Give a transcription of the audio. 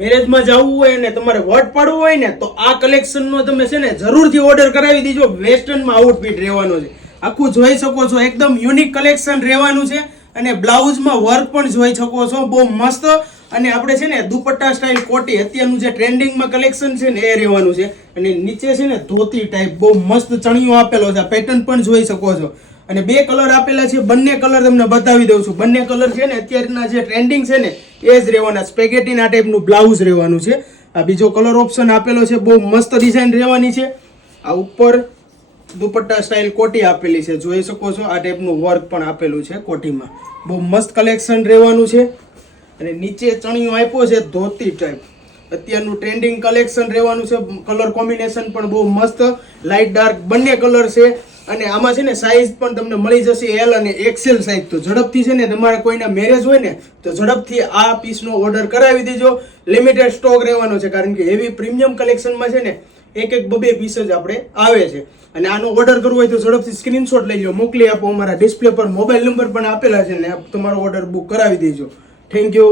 મેરેજમાં જવું હોય ને તમારે વટ પાડવું હોય ને તો આ કલેક્શનનો તમે છે ને જરૂરથી ઓર્ડર કરાવી દીજો. વેસ્ટર્નમાં આઉટફિટ રહેવાનો છે, આખું જોઈ શકો છો, એકદમ યુનિક કલેક્શન રહેવાનું છે. અને બ્લાઉઝમાં વર્ક પણ જોઈ શકો છો, બહુ મસ્ત. અને આપણે છે ને દુપટ્ટા સ્ટાઇલ કોટી, અત્યારનું જે ટ્રેન્ડિંગમાં કલેક્શન છે ને એ રહેવાનું છે. અને નીચે છે ને ધોતી ટાઈપ બહુ મસ્ત ચણિયો આપેલો છે, પેટર્ન પણ જોઈ શકો છો. અને 2 કલર આપેલા છે, બંને કલર તમને બતાવી દઉં છું. બંને કલર છે ને અત્યારના જે ટ્રેન્ડિંગ છે ને એ જ રહેવાના. સ્પેગેટીના ટાઈપનું બ્લાઉઝ રહેવાનું છે. આ બીજો કલર ઓપ્શન આપેલો છે, બહુ મસ્ત ડિઝાઇન રહેવાની છે. આ ઉપર દુપટ્ટા સ્ટાઇલ કોટી આપેલી છે, જોઈ શકો છો. આ ટાઈપનું વર્ક પણ આપેલું છે કોટીમાં, બહુ મસ્ત કલેક્શન રહેવાનું છે. અને નીચે ચણિયો આપ્યો છે ધોતી ટાઈપ, અત્યારનું ટ્રેન્ડિંગ કલેક્શન રહેવાનું છે. કલર કોમ્બિનેશન પણ બહુ મસ્ત, લાઇટ ડાર્ક બંને કલર છે. અને આમાં છે ને સાઈઝ પણ તમને મળી જશે એલ અને એક્સેલ સાઈઝ. તો ઝડપથી છે ને તમારે કોઈના મેરેજ હોય ને તો ઝડપથી આ પીસનો ઓર્ડર કરાવી દેજો. લિમિટેડ સ્ટોક રહેવાનો છે, કારણ કે હેવી પ્રીમિયમ કલેક્શનમાં છે ને એક બબે પીસ જ આપણે આવે છે. અને આનો ઓર્ડર કરવો હોય તો ઝડપથી સ્ક્રીનશોટ લઈ લો, મોકલી આપો. અમારા ડિસ્પ્લે પર મોબાઈલ નંબર પણ આપેલા છે ને તમારો ઓર્ડર બુક કરાવી દેજો. Thank you.